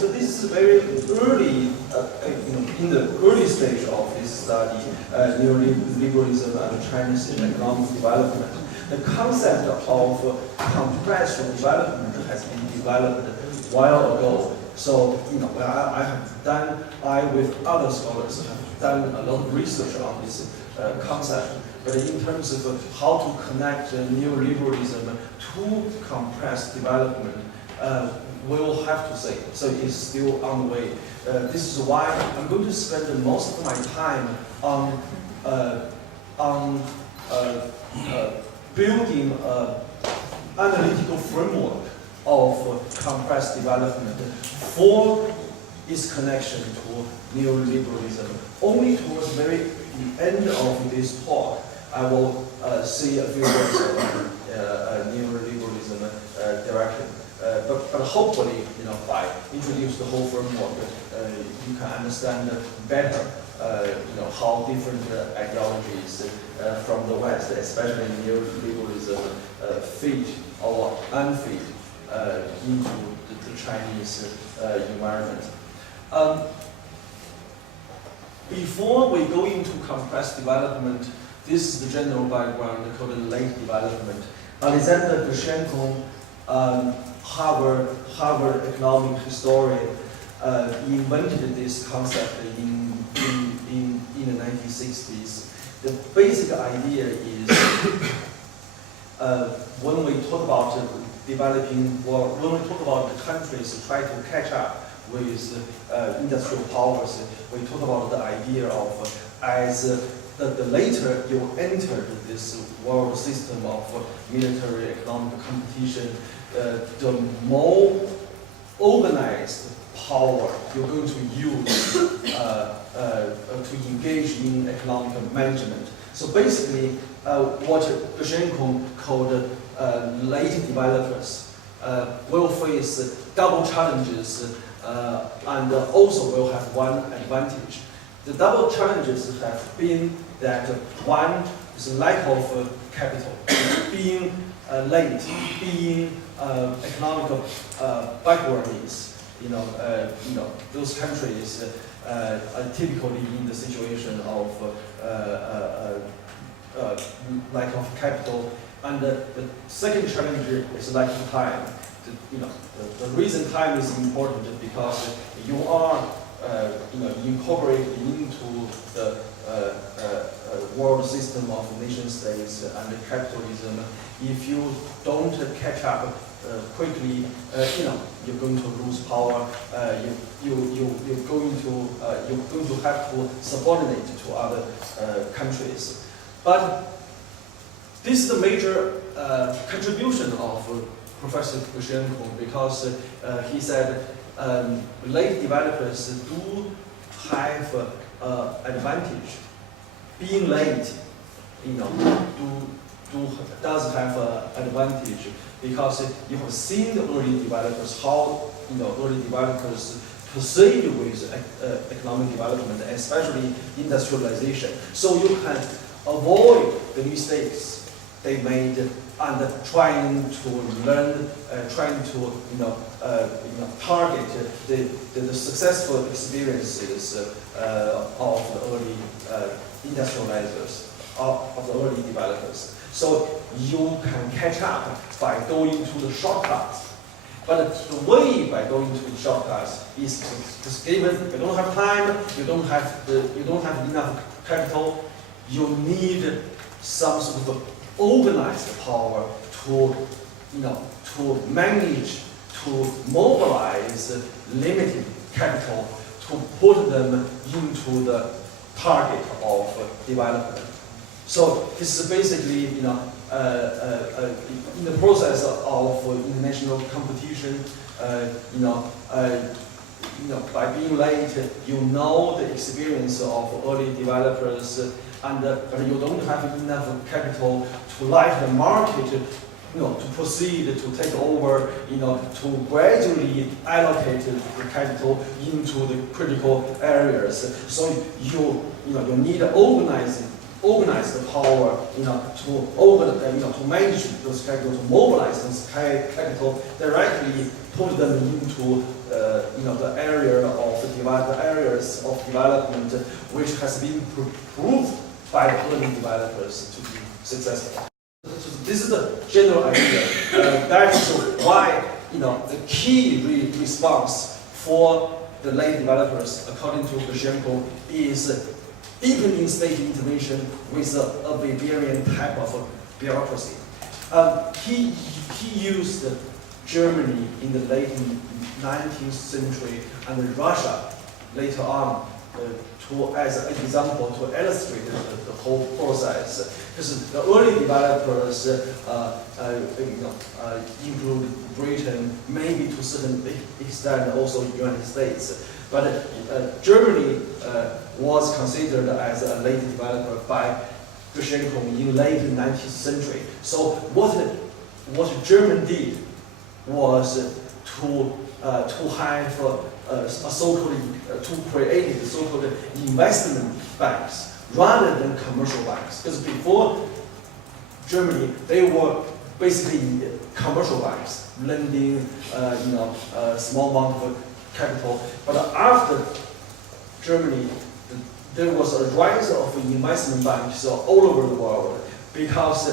So this is very early, in the early stage of this study, neoliberalism and Chinese economic development. The concept of compressed development has been developed a while ago. So, I with other scholars have done a lot of research on this concept. But in terms of how to connect neoliberalism to compressed development, we'll have to say. So it's still on the way. This is why I'm going to spend most of my time on building an analytical framework of compressed development for its connection to neoliberalism. Only towards the very end of this talk, I will say a few words about neoliberalism directly. But hopefully, by introduce the whole framework, you can understand better, how different ideologies from the West, especially neoliberalism, fit or unfit into the Chinese environment. Before we go into compressed development, this is the general background called late development. Alexander Dushenko, Harvard economic historian, invented this concept in the 1960s. The basic idea is when we talk about developing, or when we talk about the countries try to catch up with industrial powers, we talk about the idea of as the later you enter this world system of military economic competition, the more organized power you're going to use to engage in economic management. So basically, what Dushenko called late developers will face double challenges and also will have one advantage. The double challenges have been that one is lack of capital, being late, being economical backwardness. Those countries are typically in the situation of lack of capital. And the second challenge is lack of time. The reason time is important is because you are incorporated into the world system of nation states and capitalism. If you don't catch up quickly, you're going to lose power. You're going to have to subordinate to other countries. But this is the major contribution of Professor Dushenko, because he said late developers do have advantage. Being late, does have an advantage, because you have seen the early developers, how early developers proceed with economic development, especially industrialization. So you can avoid the mistakes they made and trying to learn, trying to target the successful experiences of the early industrializers, of the early developers. So you can catch up by going to the shortcuts. But the way by going to the shortcuts is just given you don't have time, you don't have enough capital, you need some sort of organized power to manage, to mobilize limited capital to put them into the target of development. So this is basically, in the process of international competition, by being late, you know the experience of early developers, but you don't have enough capital to light the market, to proceed to take over, to gradually allocate the capital into the critical areas. So you need organized power, to manage those capital, to mobilize those capital, directly put them into the areas of development which has been proved by early developers to be successful. So this is the general idea. That is why the key response for the late developers, according to Grushenko, is deepening state intervention with a Weberian type of bureaucracy. He used Germany in the late 19th century and Russia later on as an example to illustrate the whole process. Because the early developers include Britain, maybe to a certain extent also the United States. But Germany was considered as a late developer by Grushenko in late 19th century. So what Germany did was to have to create so-called investment banks rather than commercial banks. Because before Germany, they were basically commercial banks, lending small amount of capital. But after Germany, there was a rise of investment banks all over the world because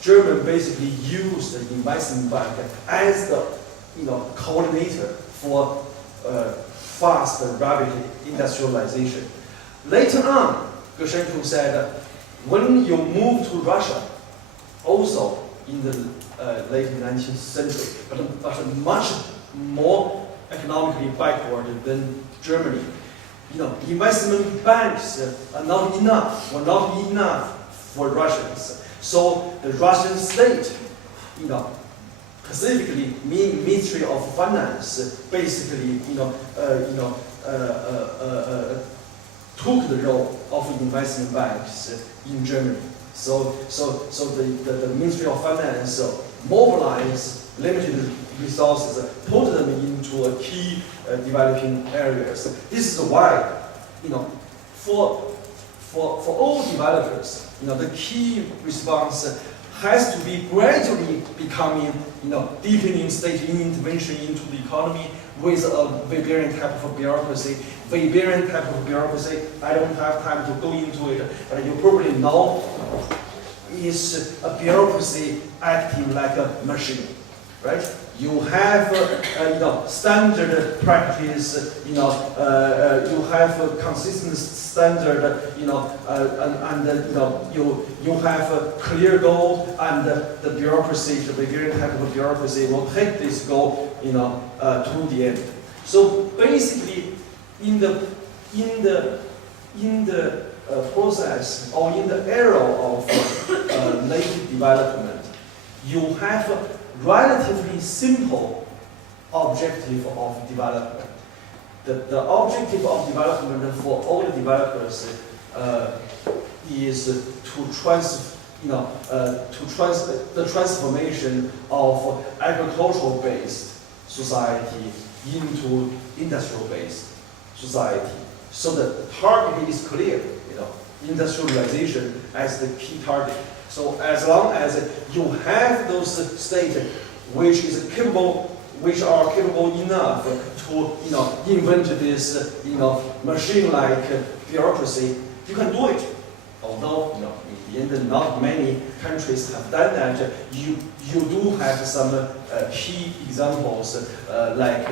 Germany basically used the investment bank as the coordinator for fast and rapid industrialization. Later on, Grushenko said, when you move to Russia, also in the late 19th century, but much more economically backward than Germany, investment banks were not enough for Russians. So the Russian state, specifically Ministry of Finance, basically took the role of investment banks in Germany. So the Ministry of Finance mobilized limited resources, put them into a key developing areas. This is why, for all developers, the key response has to be gradually becoming, deepening state intervention into the economy with a Weberian type of bureaucracy. Weberian type of bureaucracy, I don't have time to go into it, but you probably know, is a bureaucracy acting like a machine, right? You have standard practice, you have a consistent standard, you have a clear goal, and the bureaucracy, the Weberian type of bureaucracy, will take this goal, to the end. So basically, in the process or in the era of late development, you have a relatively simple objective of development. The objective of development for all the developers is the transformation of agricultural-based society into industrial-based society. So the target is clear, industrialization as the key target. So as long as you have those states which are capable enough to invent this machine-like bureaucracy, you can do it. Although in the end not many countries have done that, you do have some key examples like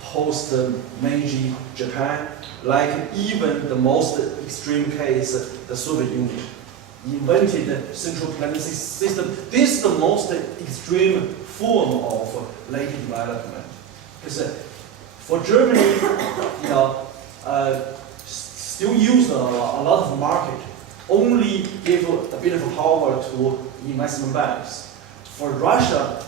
post-Meiji Japan, like even the most extreme case, the Soviet Union invented central planning system. This is the most extreme form of late development. Because for Germany, still use a lot of market, only give a bit of power to investment banks. For Russia,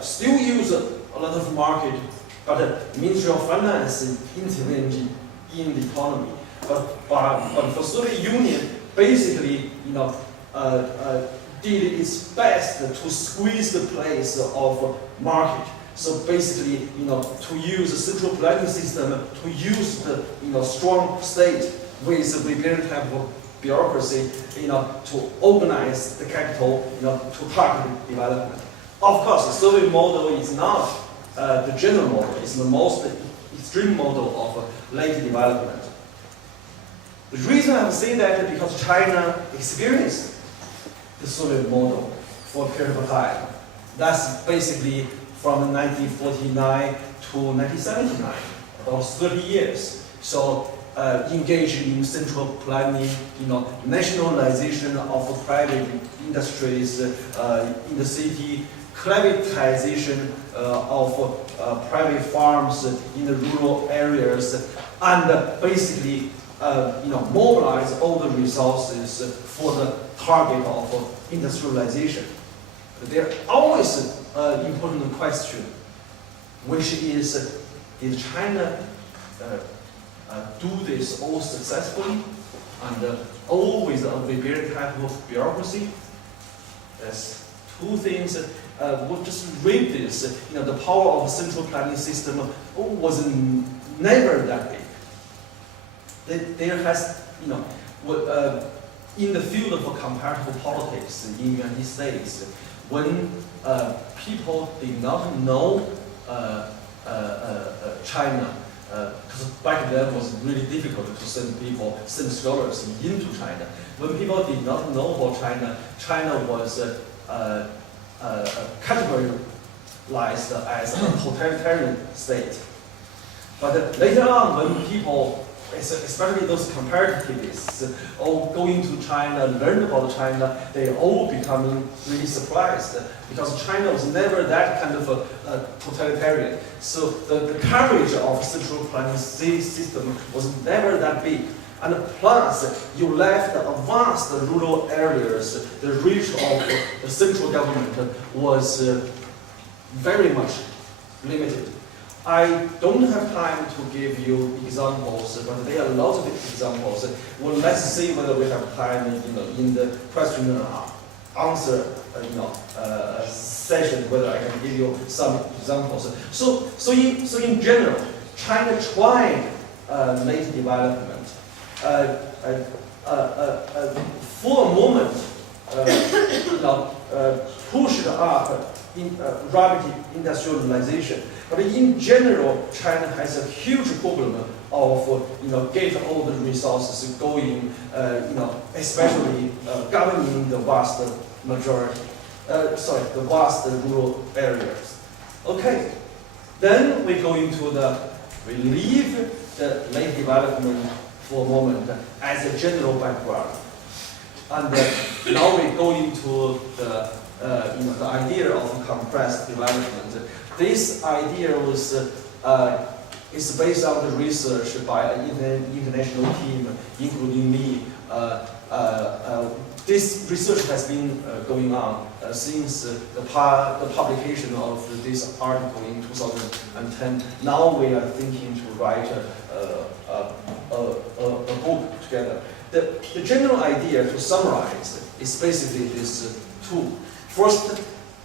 still use a lot of market, but the Ministry of Finance intervened in the economy. But for Soviet Union, basically, did its best to squeeze the place of market. So basically, to use a central planning system, to use the strong state with the Weberian type of bureaucracy, to organize the capital, to target development. Of course, the Soviet model is not the general model, is the most extreme model of late development. The reason I'm saying that is because China experienced the Soviet model for a period of time. That's basically from 1949 to 1979, about 30 years. So engaged in central planning, nationalization of private industries in the city, privatization of private farms in the rural areas, and basically mobilize all the resources for the target of industrialization. There always an important question, which is, did China do this all successfully and all with a very type of bureaucracy? There's two things. We'll just read this. The power of central planning system was never that big. There has, in the field of comparative politics in the United States, when people did not know China, because back then it was really difficult to send scholars into China. When people did not know about China, China was categorized as a totalitarian state. But later on, when people, especially those comparativists, all going to China, learn about China, they all becoming really surprised because China was never that kind of a totalitarian. So the coverage of central planning system was never that big. And plus, you left vast rural areas. The reach of the central government was very much limited. I don't have time to give you examples, but there are lots of examples. Well, let's see whether we have time, in the question and answer, session, whether I can give you some examples. So in general, China tried late development. For a moment, pushed up in rapid industrialization. But in general, China has a huge problem of get all the resources going, especially governing the vast majority, the vast rural areas. Okay, then we go into we leave the late development for a moment as a general background. And now we go into the idea of compressed development. This idea is based on the research by an international team, including me. This research has been going on since the publication of this article in 2010. Now we are thinking to write a book together. The general idea, to summarize, is basically this two. First,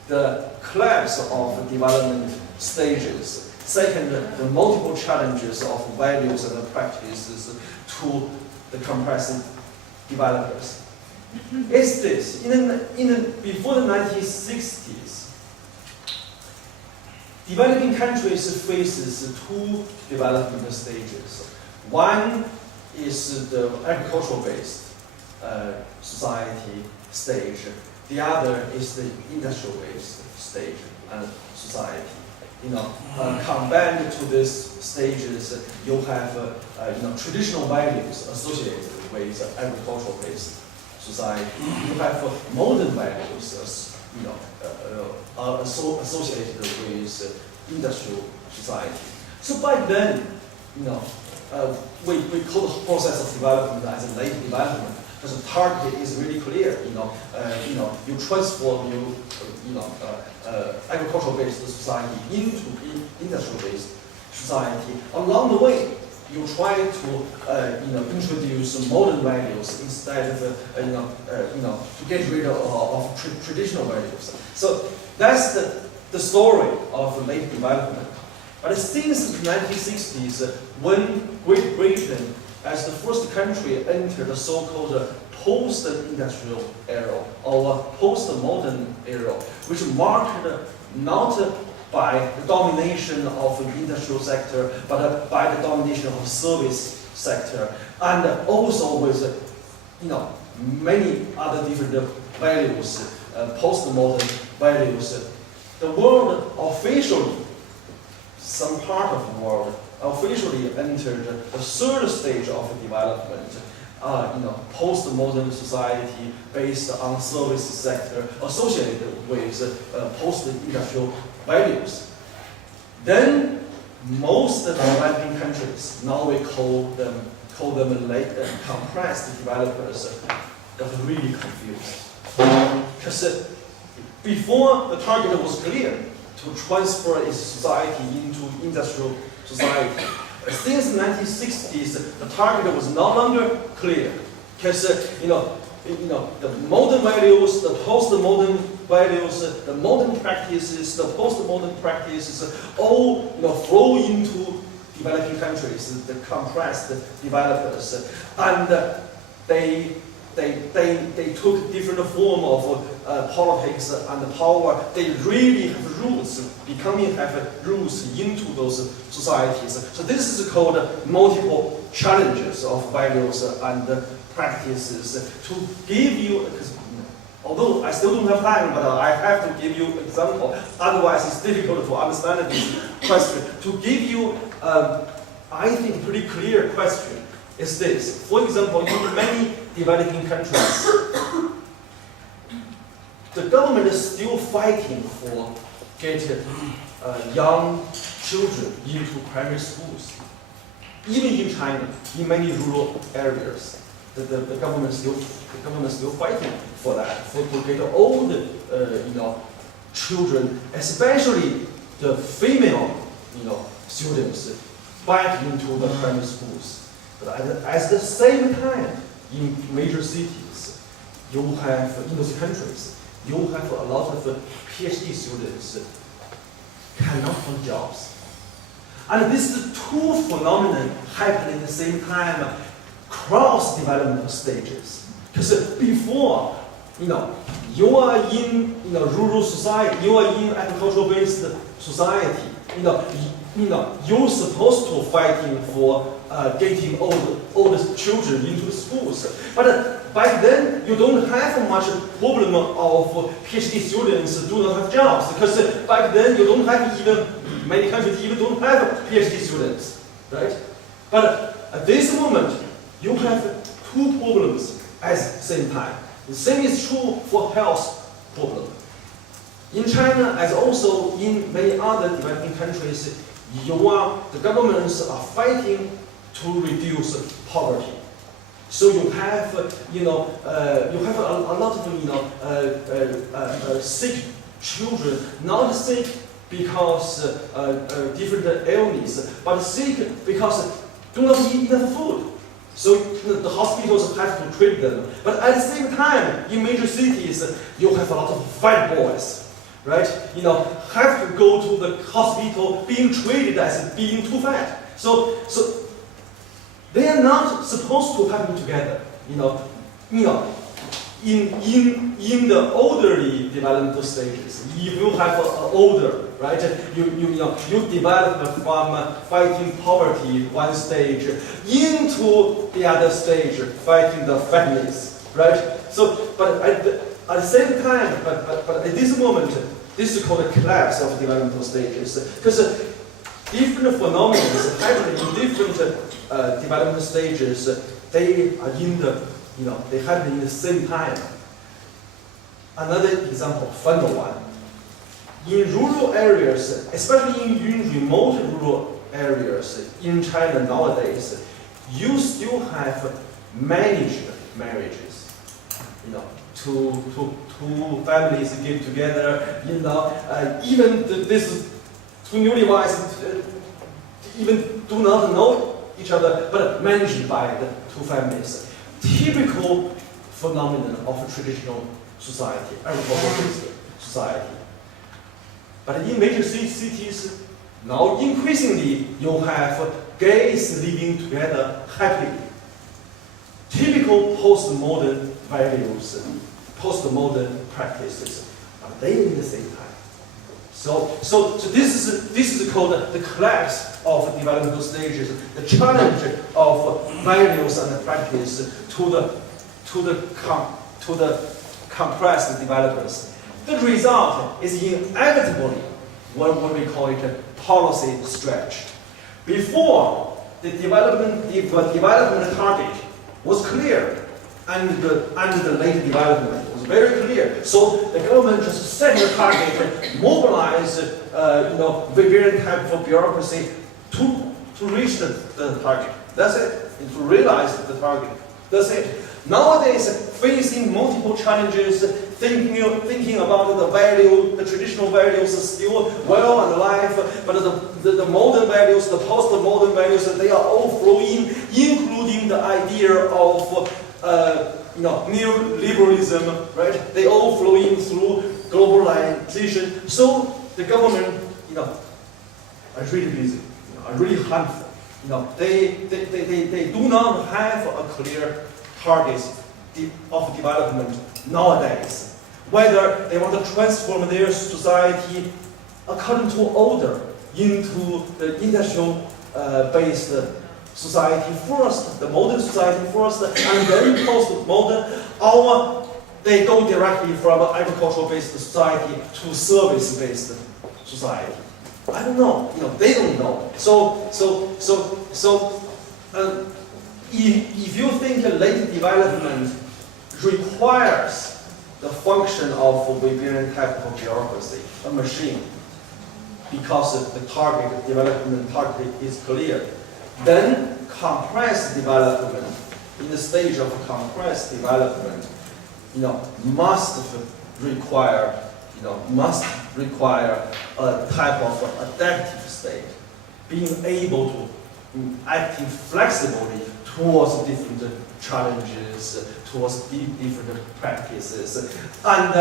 the collapse of development stages. Second, the multiple challenges of values and practices to the compressed developers. Is this, before the 1960s, developing countries faces two development stages. One is the agricultural-based society stage. The other is the industrial-based stage and society. Combined to these stages, you have traditional values associated with agricultural-based society. You have modern values, associated with industrial society. So back then, we call the process of development as a late development. Because the target is really clear. You transform agricultural-based society into industrial-based society. Along the way, you try to introduce modern values instead of to get rid of traditional values. So that's the story of late development. But since the 1960s, when Great Britain, as the first country, entered the so-called post-industrial era or post-modern era, which marked not by the domination of the industrial sector, but by the domination of the service sector, and also with many other different values, postmodern values. The world officially, some part of the world officially entered the third stage of development. Postmodern society based on service sector associated with post-industrial values. Then most developing countries, now we call them compressed developers, got really confused. Because before the target was clear to transfer its society into industrial society. Since the 1960s, the target was no longer clear, because the modern values, the postmodern values, the modern practices, the postmodern practices, all flow into developing countries, the compressed developers, and they took different form of politics and power. They really have roots, have roots into those societies. So this is called multiple challenges of values and practices. To give you, although I still don't have time, but I have to give you an example. Otherwise, it's difficult to understand this question. To give you, I think, pretty clear question is this. For example, in many developing countries, the government is still fighting for getting young children into primary schools. Even in China, in many rural areas, the government is still fighting for that, to get all the children, especially the female students, back into the primary schools. But at the same time, in major cities, you have, in those countries, you have a lot of PhD students cannot find jobs. And these two phenomena happen at the same time, cross development stages. Because before, you are in rural society, you are in agricultural-based society, you're supposed to fighting for getting all the children into the schools. But back then, you don't have much problem of PhD students do not have jobs, because back then you don't have many countries even don't have PhD students, right? But at this moment, you have two problems at the same time. The same is true for health problem. In China, as also in many other developing countries, the governments are fighting to reduce poverty. So you have, you have a lot of, sick children, not sick because different illness, but sick because do not eat enough food. So the hospitals have to treat them. But at the same time, in major cities, you have a lot of fat boys, right? Have to go to the hospital being treated as being too fat. So they are not supposed to happen together. In the elderly developmental stages, if you have older, right, you develop from fighting poverty one stage into the other stage, fighting the fatness, right? So, but at the same time, but at this moment, this is called a collapse of developmental stages, because different phenomena happen in different development stages. They are they happen in the same time. Another example, final one. In rural areas, especially in remote rural areas in China nowadays, you still have managed marriages. Two families get together. Even this two newlyweds even do not know each other, but managed by the two families. Typical phenomenon of traditional society, agricultural society. But in major cities, now increasingly you have gays living together happily. Typical postmodern values, postmodern practices, are they in the same time? So this is called the collapse of developmental stages, the challenge of values and practice to the compressed developers. The result is inevitably what we call it a policy stretch. Before, the development target was clear, and the later development was very clear. So the government just set the target, mobilize, various type of bureaucracy to reach the target. That's it. And to realize the target. That's it. Nowadays, facing multiple challenges, thinking about the value, the traditional values are still well and alive, but the modern values, the post-modern values, they are all flowing, including the idea of neoliberalism, right? They all flowing through globalization. So the government, are really busy, are really harmful. They do not have a clear targets of development nowadays. Whether they want to transform their society according to order into the industrial-based society first, the modern society first, and then post-modern, or they go directly from agricultural-based society to service-based society. I don't know. They don't know. If you think late development requires the function of a Weberian type of bureaucracy, a machine, because the development target is clear, then compressed development, in the stage of compressed development, must require a type of adaptive state, being able to acting flexibly towards different challenges, towards different practices. And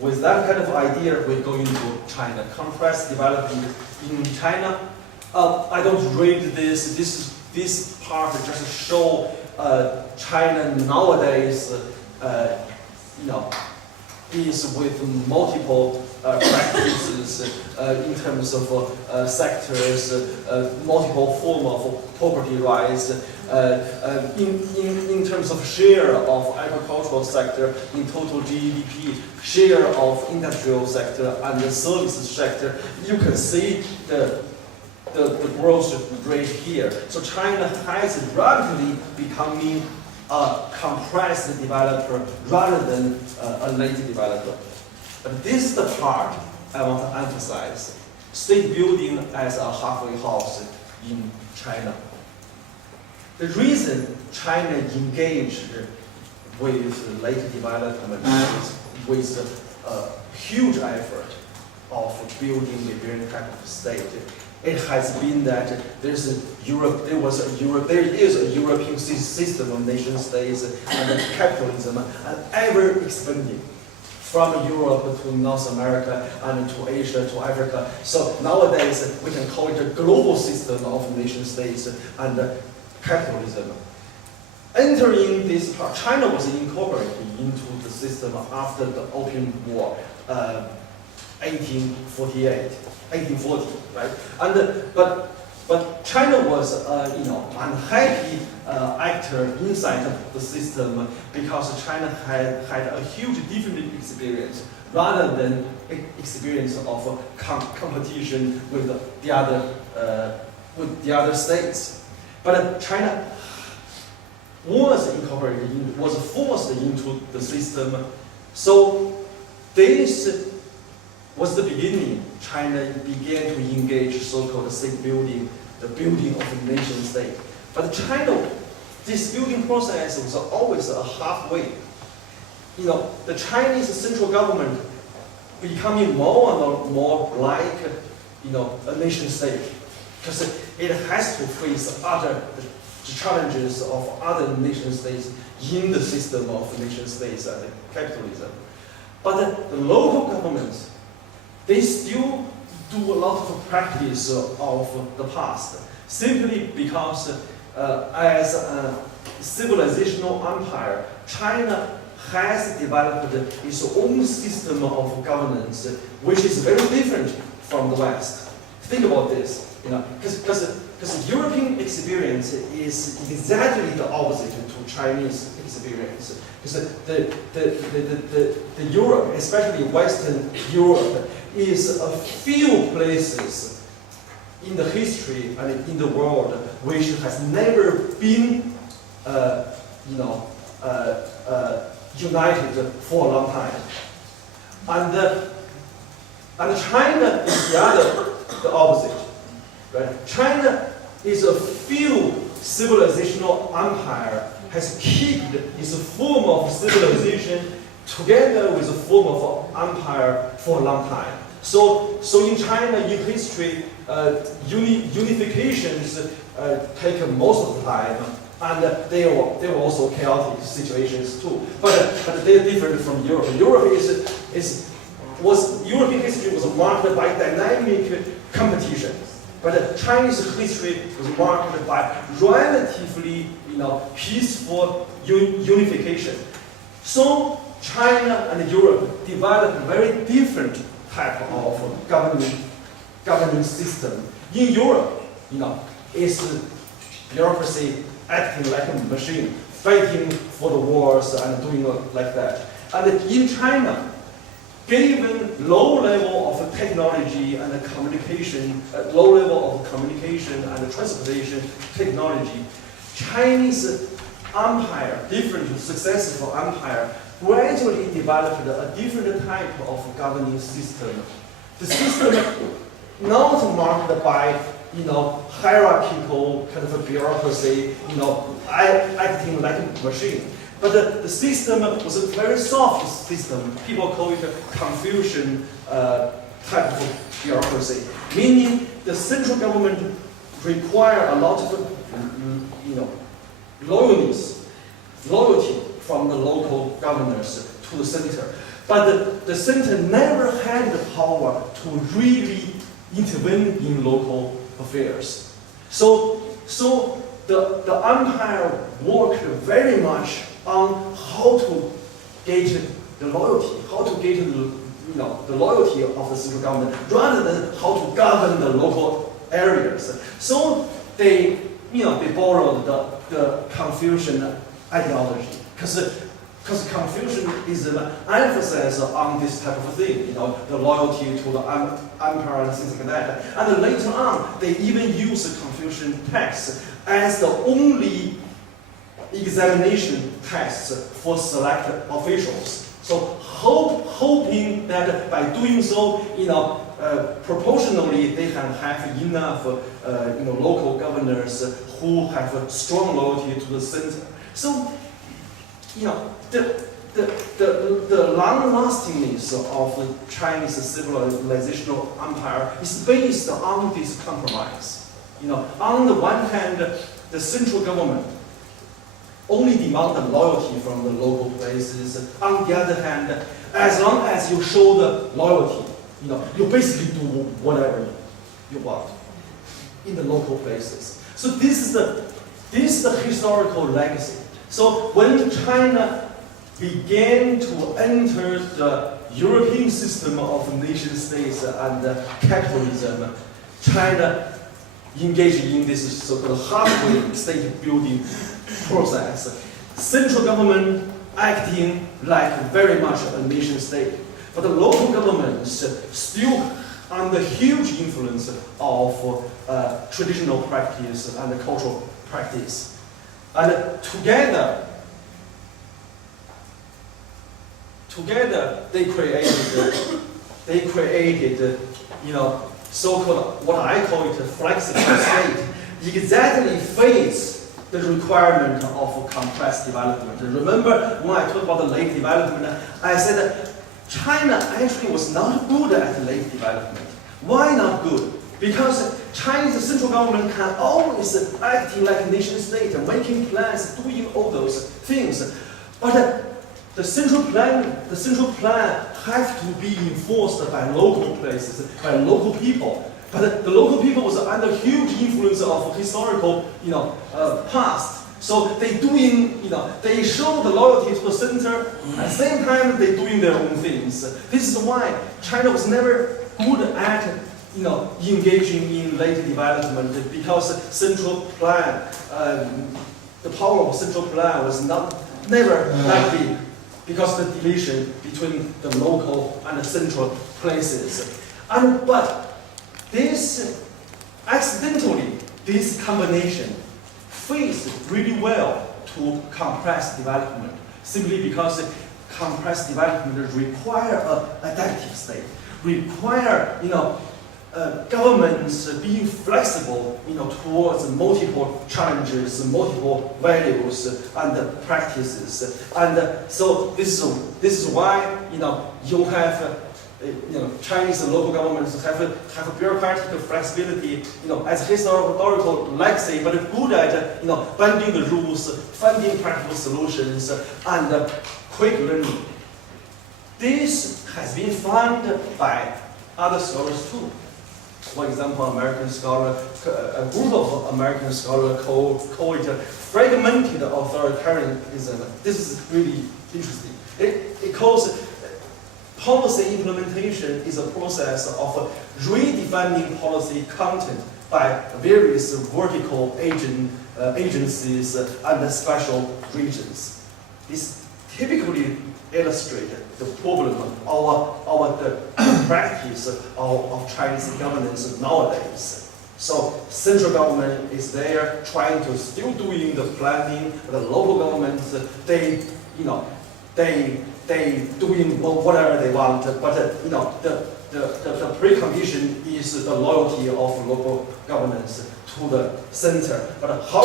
with that kind of idea, we go into China. Compressed development in China. I don't read this. This part just show China nowadays, is with multiple practices in terms of sectors, multiple form of property rights, in terms of share of agricultural sector in total GDP, share of industrial sector and the services sector. You can see the growth rate here. So China has rapidly becoming a compressed developer rather than a late developer. But this is the part I want to emphasize. State building as a halfway house in China. The reason China engaged with late development is with a huge effort of building a very type of state. It has been that there is a European system of nation states and capitalism, and ever expanding from Europe to North America and to Asia to Africa. So nowadays we can call it a global system of nation states and capitalism. Entering this part, China was incorporated into the system after the Opium War, 1840, right? But China was unhappy actor inside the system because China had a huge different experience rather than experience of competition with the other states. But China was incorporated, was forced into the system. So this was the beginning. China began to engage so-called state building, the building of a nation state. But China, this building process was always a halfway. The Chinese central government becoming more and more like, a nation state, because it has to face the challenges of other nation states in the system of nation states and capitalism. But the local governments, they still do a lot of practice of the past, simply because as a civilizational empire, China has developed its own system of governance, which is very different from the West. Think about this, because European experience is exactly the opposite to Chinese experience. Because the Europe, especially Western Europe, is a few places in the history and in the world which has never been, united for a long time. And China is the opposite. Right? China is a few civilizational empire has kept its form of civilization together with the form of empire for a long time. So in China, in history, unifications take most of the time, and there were also chaotic situations too. But they're different from Europe. European history was marked by dynamic competition. But Chinese history was marked by relatively, peaceful unification. So China and Europe developed very different type of governing system. In Europe, it's bureaucracy acting like a machine, fighting for the wars and doing like that. And in China, given low level of technology and communication, low level of communication and transportation technology, Chinese empire, different successful empire, gradually developed a different type of governing system. The system not marked by hierarchical kind of a bureaucracy, acting like a machine. But the system was a very soft system. People call it a Confucian type of bureaucracy, meaning the central government require a lot of loyalty from the local governors to the center. But the center never had the power to really intervene in local affairs. So the empire worked very much on how to gauge the loyalty, how to gauge the loyalty of the central government, rather than how to govern the local areas. So they borrowed the Confucian ideology, because Confucianism emphasizes on this type of thing, the loyalty to the emperor and things like that. And later on, they even use the Confucian text as the only examination test for select officials. So hoping that by doing so, proportionally they can have enough local governors who have a strong loyalty to the center. So the long-lastingness of the Chinese civilizational empire is based on this compromise. On the one hand, the central government only demand loyalty from the local places. On the other hand, as long as you show the loyalty, you basically do whatever you want in the local places. So this is the historical legacy. So when China began to enter the European system of nation states and capitalism, China engaged in this so-called halfway state building process. Central government acting like very much a nation state, but the local governments still under huge influence of traditional practice and cultural practice. And together they created so-called, what I call it, a flexible state, exactly fits the requirement of compressed development. Remember when I talked about the late development, I said that China actually was not good at late development. Why not good? Because Chinese central government can always acting like a nation state, making plans, doing all those things. But the central plan have to be enforced by local places, by local people. But the local people was under huge influence of historical, past. So they doing, they show the loyalty to the center, at the same time they doing their own things. This is why China was never good at, engaging in later development, because central plan, the power of central plan was never that big, because of the division between the local and the central places. But this, accidentally, this combination fits really well to compressed development, simply because compressed development require an adaptive state, require governments being flexible towards multiple challenges, multiple values and practices. And so this is why you have Chinese local governments have a bureaucratic flexibility, as historical legacy, but good at bending the rules, finding practical solutions, and quick learning. This has been found by other scholars too. For example, American scholar, a group of American scholars call it fragmented authoritarianism. This is really interesting. It calls policy implementation is a process of redefining policy content by various vertical agencies and special regions. This typically illustrates the problem of the practice of Chinese governance nowadays. So central government is there trying to still doing the planning, the local governments they doing whatever they want, but the precondition is the loyalty of local governance to the center. But how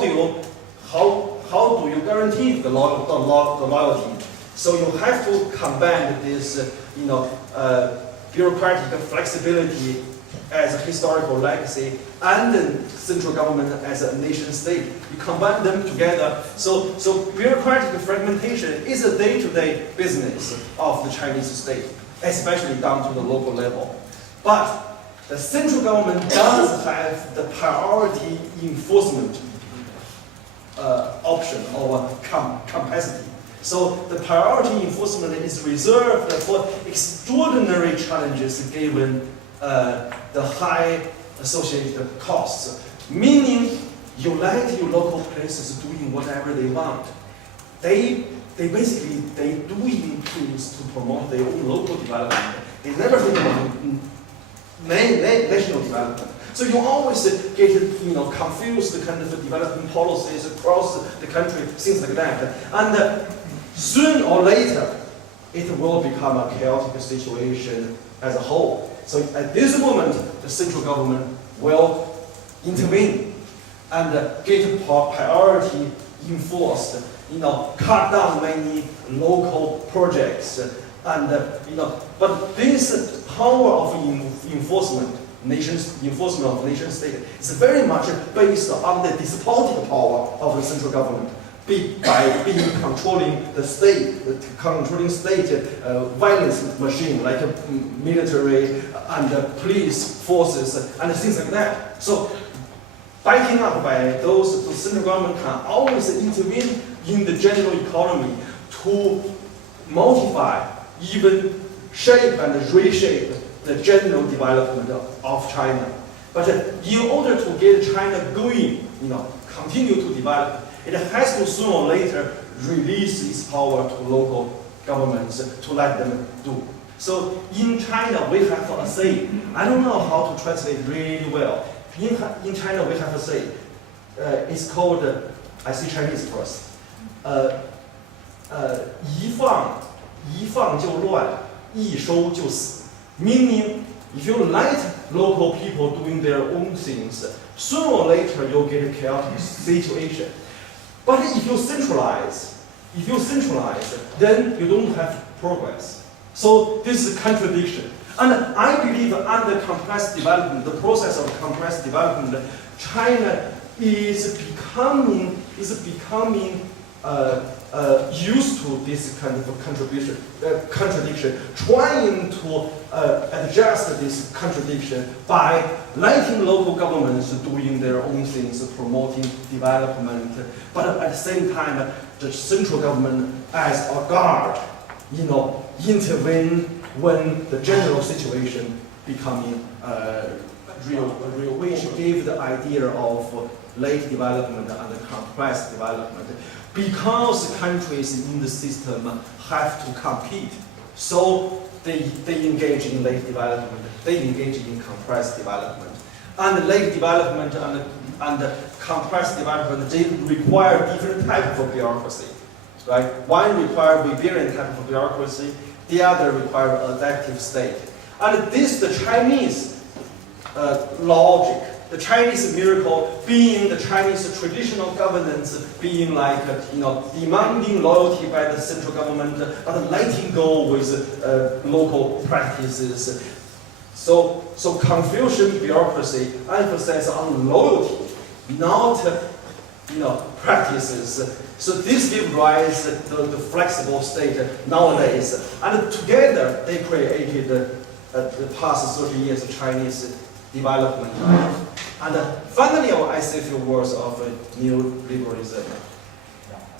do you guarantee the loyalty? So you have to combine this bureaucratic flexibility as a historical legacy and the central government as a nation state. You combine them together. So bureaucratic fragmentation is a day-to-day business of the Chinese state, especially down to the local level. But the central government does have the priority enforcement option or capacity. So the priority enforcement is reserved for extraordinary challenges given the high associated costs, meaning you let your local places doing whatever they want. They basically doing things to promote their own local development. They never think about national development. So you always get confused kind of development policies across the country, things like that. And soon or later, it will become a chaotic situation as a whole. So at this moment, the central government will intervene and get priority enforced, cut down many local projects, and but this power of enforcement of nation state is very much based on the despotic power of the central government. By being controlling the state, violence machine like military and police forces and things like that. So, backing up by those, the central government can always intervene in the general economy to modify, even shape and reshape the general development of China. But in order to get China going, continue to develop, it has to sooner or later release its power to local governments to let them do. So in China, we have a saying. I don't know how to translate really well. In China, we have a saying. It's called, I say Chinese first. 一放就乱，一收就死. Meaning, if you let local people doing their own things, sooner or later you'll get a chaotic situation. But if you centralize, then you don't have progress. So this is a contradiction. And I believe under compressed development, the process of compressed development, China is becoming used to this kind of contradiction, trying to adjust this contradiction by letting local governments doing their own things, promoting development, but at the same time, the central government as a guard, intervene when the general situation becoming real, which gave the idea of late development and compressed development. Because countries in the system have to compete, so they engage in late development, they engage in compressed development. And late development and compressed development, they require different types of bureaucracy. Right? One requires Weberian type of bureaucracy, the other requires adaptive state. And this, the Chinese logic, the Chinese miracle being the Chinese traditional governance being like, demanding loyalty by the central government, but letting go with local practices. So Confucian bureaucracy emphasizes on loyalty, not, practices. So this gives rise to the flexible state nowadays. And together they created the past 30 years of Chinese development. And finally, I say a few words of neoliberalism.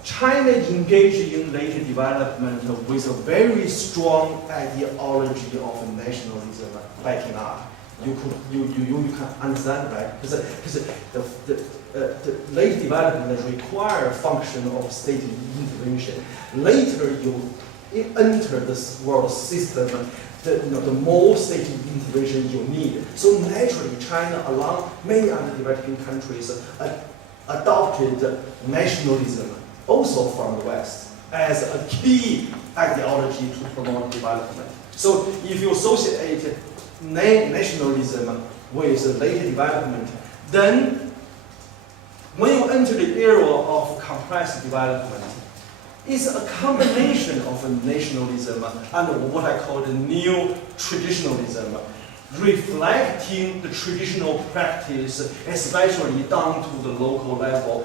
China engaged in later development with a very strong ideology of nationalism backing up. You can understand, right? Because the late development require function of state intervention. Later, you enter this world system. The more state intervention you need. So naturally, China, along many other developing countries, adopted nationalism, also from the West, as a key ideology to promote development. So if you associate nationalism with later development, then when you enter the era of compressed development, it's a combination of nationalism and what I call the new traditionalism, reflecting the traditional practice, especially down to the local level,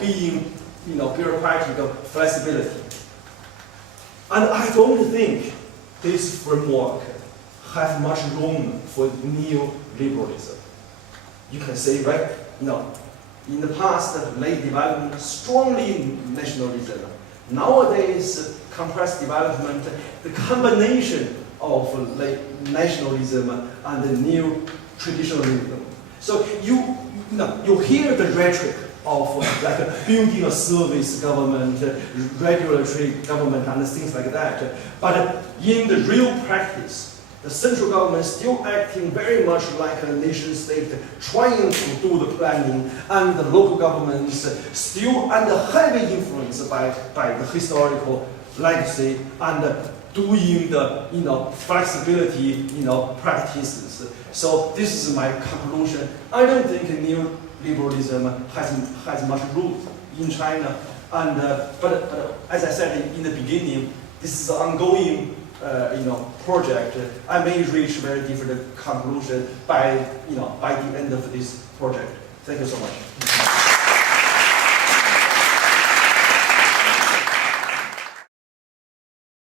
being, bureaucratic flexibility. And I don't think this framework has much room for neoliberalism. You can say, right, in the past, late development, strongly nationalism. Nowadays, compressed development, the combination of late nationalism and the new traditionalism. So you hear the rhetoric of building a service government, regulatory government, and things like that. But in the real practice, the central government is still acting very much like a nation state, trying to do the planning, and the local governments still under heavy influence by the historical legacy and doing the flexibility practices. So this is my conclusion. I don't think neoliberalism has much root in China, and but as I said in the beginning, this is an ongoing project. I may reach very different conclusion by the end of this project. Thank you so much.